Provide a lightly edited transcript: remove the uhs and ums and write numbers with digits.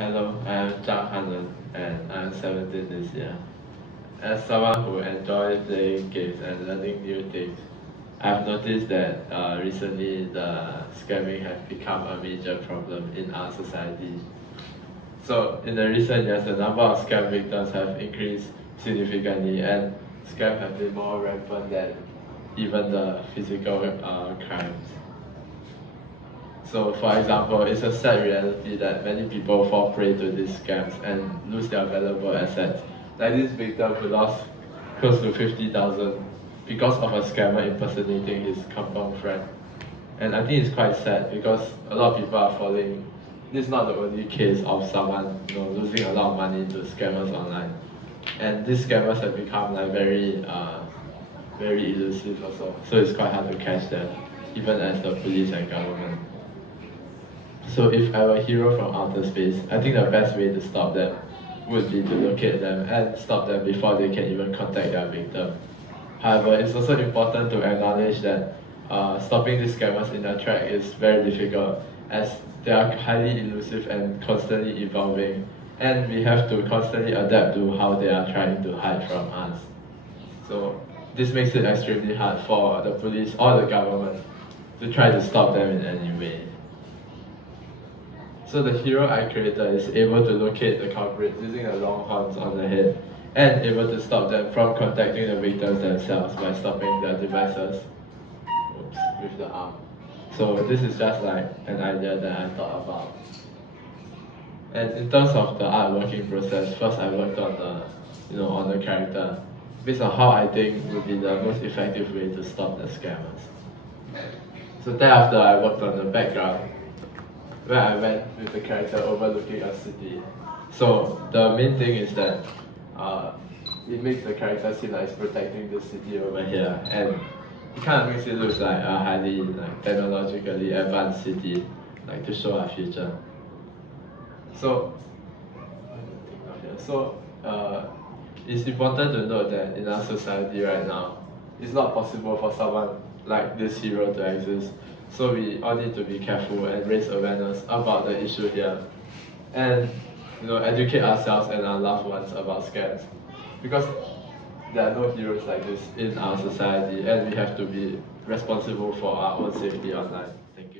Hello, I'm Zhang Hanan and I'm 17 this year. As someone who enjoys playing games and learning new things, I've noticed that recently the scamming has become a major problem in our society. So in the recent years, the number of scam victims have increased significantly and scams have been more rampant than even the physical crimes. So for example, it's a sad reality that many people fall prey to these scams and lose their valuable assets. Like this victim who lost close to 50,000 because of a scammer impersonating his confirmed friend. And I think it's quite sad because a lot of people are falling. This is not the only case of someone losing a lot of money to scammers online. And these scammers have become like very elusive also. So it's quite hard to catch them, even as the police and government. So if I were a hero from outer space, I think the best way to stop them would be to locate them and stop them before they can even contact their victim. However, it's also important to acknowledge that stopping these scammers in their track is very difficult as they are highly elusive and constantly evolving, and we have to constantly adapt to how they are trying to hide from us. So this makes it extremely hard for the police or the government to try to stop them in any way. So the hero I created is able to locate the culprits using the long horns on the head and able to stop them from contacting the victims themselves by stopping their devices with the arm. So this is just like an idea that I thought about. And in terms of the art working process, first I worked on the character based on how I think would be the most effective way to stop the scammers. So thereafter I worked on the background where I went with the character overlooking a city. So the main thing is that it makes the character seem like it's protecting the city over here, and it kind of makes it look like a highly technologically advanced city, like to show our future. So, it's important to note that in our society right now, it's not possible for someone like this hero to exist. So we all need to be careful and raise awareness about the issue here, and educate ourselves and our loved ones about scams, because there are no heroes like this in our society, and we have to be responsible for our own safety online. Thank you.